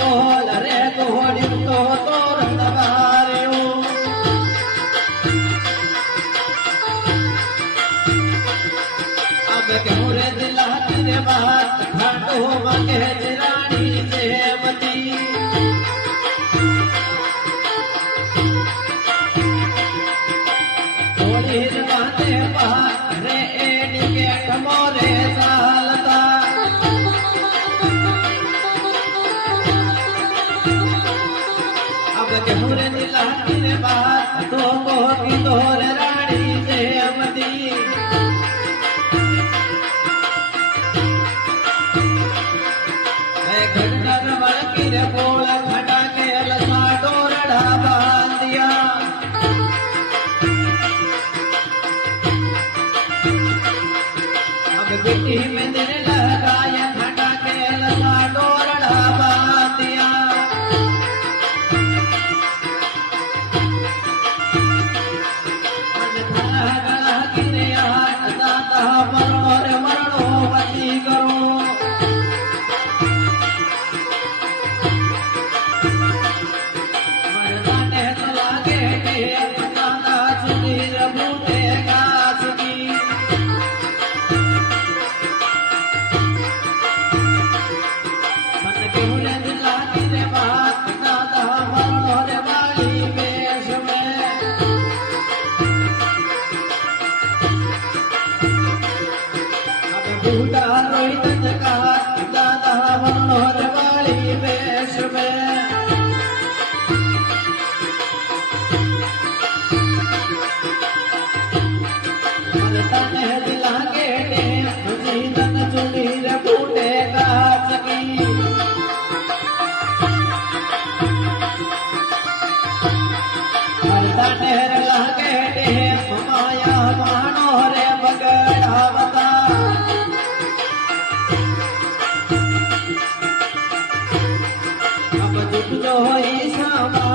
बोल रे तोड़ी तो तोर नगारियो अब क्यों रे दिला तेरे बात खाटो मगे रानी देवती थोड़ी बाते बात रे एनी के कमोरे सालता अब क्यों रे दिला तेरे बात तो की तोर रानी देवती घटकर बड़की रे बोल खटा के लसा डोरड़ा बांध दिया अब बेटी में दिल लगाया खटा के लसा डोरड़ा बांध दिया गला गिरे हाथ दाता मरणो रे मरणो बची करो बूढ़ा रोहित का दादा मनोहर वाली वेश में तने दिला के जीवन चुनी रे बूढ़े गाछ की तने लागे माया मानो रे बगड़ावता जो होई सामा